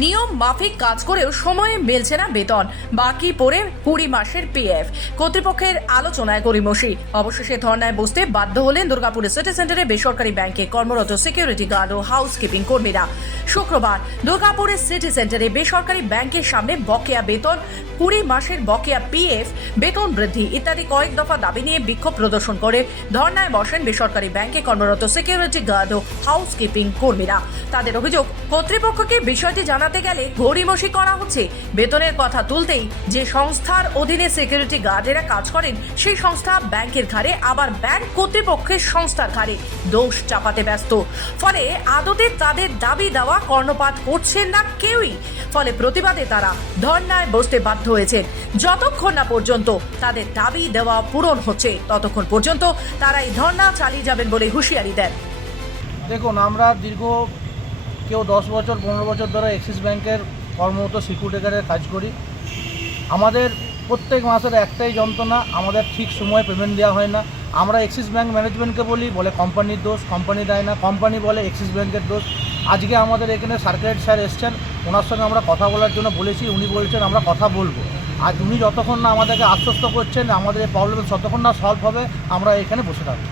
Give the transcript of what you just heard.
নিয়ম মাফিক কাজ করেও সময়ে মিলছে না বেতন। বাকি পড়ে কুড়ি মাসের পিএফ। কর্তৃপক্ষের আলোচনায় গরিমসি অবশেষে ধর্নায় বসতে বাধ্য হলেন দুর্গাপুরের সিটি সেন্টারে বেসরকারি ব্যাংকে কর্মরত সিকিউরিটি গার্ড ও হাউসকিপিং কর্মীরা। শুক্রবার দুর্গাপুরের সিটি সেন্টারে বেসরকারি ব্যাংকের সামনে বকেয়া বেতন, কুড়ি মাসের বকেয়া পিএফ, বেতন বৃদ্ধি ইত্যাদি কয়েক দফা দাবি নিয়ে বিক্ষোভ প্রদর্শন করে ধর্নায় বসেন বেসরকারি ব্যাংকে কর্মরত সিকিউরিটি গার্ড ও হাউসকিপিং কর্মীরা। তাদের অভিযোগ, কর্তৃপক্ষকে বিষয়টি জানাতে গেলে গড়িমসি করা হচ্ছে। বেতনের কথা তুলতেই যে সংস্থার অধীনে সিকিউরিটি গার্ডেরা কাজ করেন, সেই সংস্থা ব্যাংকের ঘাড়ে, আবার ব্যাংক কর্তৃপক্ষের সংস্থার ঘাড়ে দোষ চাপাতে ব্যস্ত। ফলে আদতে তাদের দাবি দেওয়া কর্ণপাত করছেন না কেউই। ফলে প্রতিবাদে তারা ধর্নায় বসতে বাধ্য হয়েছেন। যতক্ষণ না পর্যন্ত তাদের দাবি দেওয়া পূরণ হচ্ছে, ততক্ষণ পর্যন্ত তারা এই ধর্না চালিয়ে যাবেন বলে হুঁশিয়ারি দেন। দেখুন, আমরা দীর্ঘ কেউ দশ বছর, পনেরো বছর ধরে অ্যাক্সিস ব্যাংকের কর্মরত সিকিউরিটি কাজ করি। আমাদের প্রত্যেক মাসের একটাই যন্ত্রণা, আমাদের ঠিক সময়ে পেমেন্ট দেওয়া হয় না। আমরা অ্যাক্সিস ব্যাঙ্ক ম্যানেজমেন্টকে বলি, বলে কোম্পানির দোষ কোম্পানি দেয় না। কোম্পানি বলে অ্যাক্সিস ব্যাঙ্কের দোষ। আজকে আমাদের এখানে সার্কুলেট স্যার এসছেন, ওনার সঙ্গে আমরা কথা বলার জন্য বলেছি, উনি বলছেন আমরা কথা বলব। আর উনি যতক্ষণ না আমাদেরকে আশ্বস্ত করছেন, আমাদের এই প্রবলেম যতক্ষণ না সলভ হবে, আমরা এখানে বসে থাকব।